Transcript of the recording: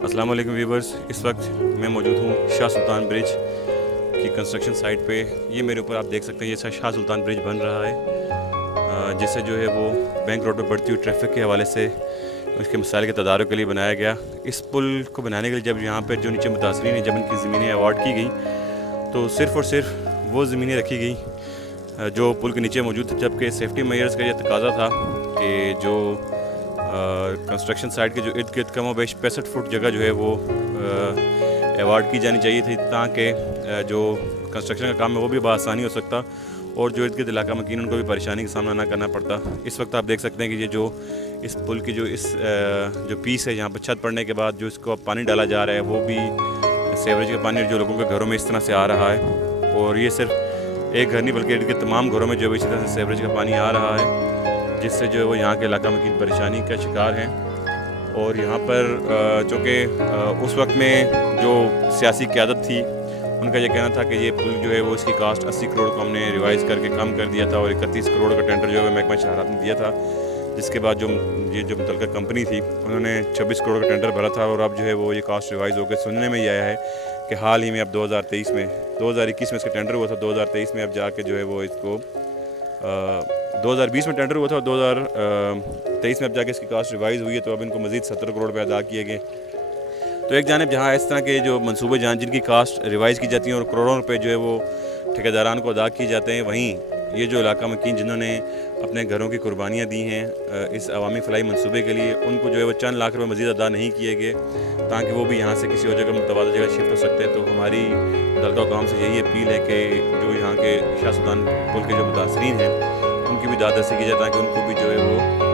अस्सलाम वालेकुम व्यूवर्स, इस वक्त मैं मौजूद हूँ शाह सुल्तान ब्रिज की कंस्ट्रक्शन साइट पे। ये मेरे ऊपर आप देख सकते हैं, ये शाह सुल्तान ब्रिज बन रहा है, जिससे जो है वो बैंक रोड पर बढ़ती हुई ट्रैफिक के हवाले से उसके मसाइल के तदारुक के लिए बनाया गया। इस पुल को बनाने के लिए जब यहाँ पर जो नीचे मुतासरीन हैं, जब इनकी ज़मीनें अवार्ड की गई तो सिर्फ़ और सिर्फ वो ज़मीनें रखी गई जो पुल के नीचे मौजूद थी, जबकि सेफ्टी मेजर्स का यह तकाजा था कि जो कंस्ट्रक्शन साइट के जो इर्द गिर्द कम बेश 65 फुट जगह जो है वो अवार्ड की जानी चाहिए थी, ताकि जो कंस्ट्रक्शन का काम है वो भी बआसानी हो सकता और जो इर्द गिर्द इलाका मकीन उनको भी परेशानी का सामना ना करना पड़ता। इस वक्त आप देख सकते हैं कि ये जो इस पुल की जो पीस है, यहाँ पर छत पड़ने के बाद जो इसको अब पानी डाला जा रहा है, वो भी सीवरेज का पानी जो लोगों के घरों में इस तरह से आ रहा है। और ये सिर्फ एक घर नहीं बल्कि इनके तमाम घरों में जो इसी तरह से सीवरेज का पानी आ रहा है, जिससे जो है वो यहाँ के इलाका में परेशानी का शिकार हैं। और यहाँ पर चूँकि उस वक्त में जो सियासी क़यादत थी उनका ये कहना था कि ये पुल जो है वो इसकी कास्ट 80 करोड़ को हमने रिवाइज़ करके कम कर दिया था और 31 करोड़ का टेंडर जो है महकमा शहरात ने दिया था, जिसके बाद जो मुतल्लिका कंपनी थी उन्होंने 26 करोड़ का टेंडर भरा था। और अब जो है वो ये कास्ट रिवाइज़ होकर सुनने में ये आया है कि हाल ही में अब 2021 में इसका टेंडर हुआ था, 2023 में अब जाके जो है वो इसको 2020 में टेंडर हुआ था और 2023 में अब जाके इसकी कास्ट रिवाइज़ हुई है, तो अब इनको मज़ीद 70 करोड़ रुपये अदा किए गए। तो एक जानिब जहाँ इस तरह के जो मनसूबे जहाँ जिनकी कास्ट रिवाइज़ की जाती हैं और करोड़ों रुपये जो है वो ठेकेदारान को अदा किए जाते हैं, वहीं ये जो इलाका मकीन जिन्होंने अपने घरों की कुर्बानियाँ दी हैं इस अवामी फलाई मनसूबे के लिए, उनको जो है वो चंद लाख रुपये मज़ीद अदा नहीं किए गए ताकि वो भी यहाँ से किसी और जगह मुतबादल जगह शिफ्ट हो सकते हैं। तो हमारी मुतल्लिका कौम से यही अपील है कि जो यहाँ के शाह सुल्तान पुल के जो मुतासरीन हैं उनकी भी दाद रसी की जाए ताकि उनको भी जो है वो